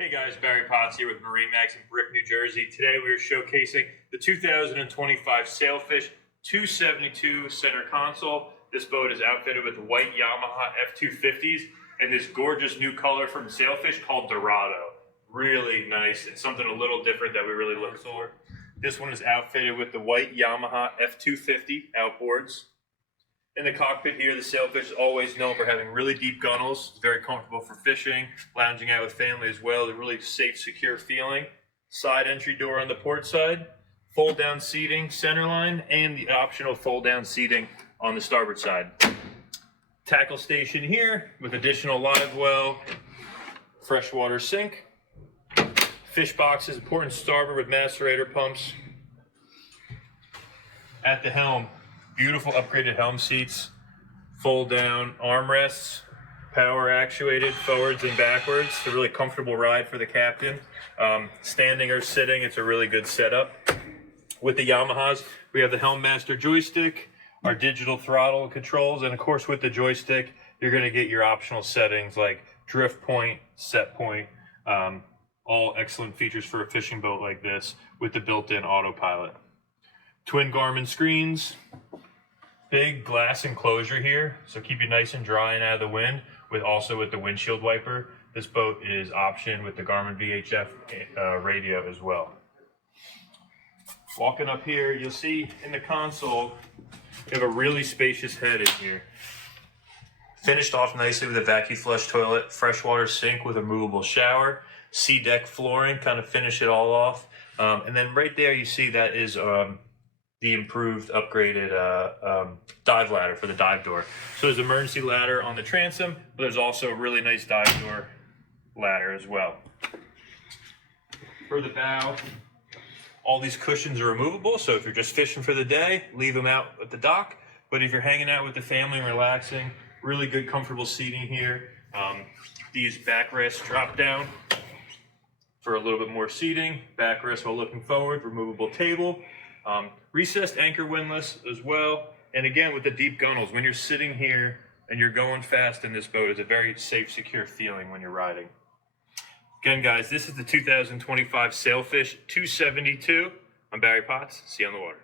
Hey guys, Barry Potts here with MarineMax Brick, New Jersey. Today we are showcasing the 2025 Sailfish 272 center console. This boat is outfitted with white Yamaha F250s and this gorgeous new color from Sailfish called Dorado. Really nice. It's something a little different that we really look for. This one is outfitted with the white Yamaha F250 outboards. In the cockpit here, the Sailfish is always known for having really deep gunnels. It's very comfortable for fishing, lounging out with family as well. A really safe, secure feeling. Side entry door on the port side, fold down seating, centerline, and the optional fold down seating on the starboard side. Tackle station here with additional live well, freshwater sink. Fish boxes, important starboard with macerator pumps. At the helm, beautiful upgraded helm seats, fold down armrests, power actuated forwards and backwards. It's a really comfortable ride for the captain. Standing or sitting, it's a really good setup. With the Yamahas, we have the Helm Master joystick, our digital throttle controls, and of course with the joystick, you're gonna get your optional settings like drift point, set point, all excellent features for a fishing boat like this with the built-in autopilot. Twin Garmin screens, big glass enclosure here, so keep you nice and dry and out of the wind, also with the windshield wiper. This boat is optioned with the Garmin VHF radio as well. Walking up here, you'll see in the console, you have a really spacious head in here. Finished off nicely with a vacuum flush toilet, freshwater sink with a movable shower, sea deck flooring, kind of finish it all off. And then right there you see that is the improved, upgraded dive ladder for the dive door. So there's an emergency ladder on the transom, but there's also a really nice dive door ladder as well. For the bow, all these cushions are removable, so if you're just fishing for the day, leave them out at the dock. But if you're hanging out with the family and relaxing, really good comfortable seating here. These backrests drop down for a little bit more seating. Backrest while looking forward, removable table. Recessed anchor windlass as well. And again, with the deep gunnels, when you're sitting here and you're going fast in this boat, it's a very safe, secure feeling when you're riding. Again, guys, this is the 2025 Sailfish 272. I'm Barry Potts. See you on the water.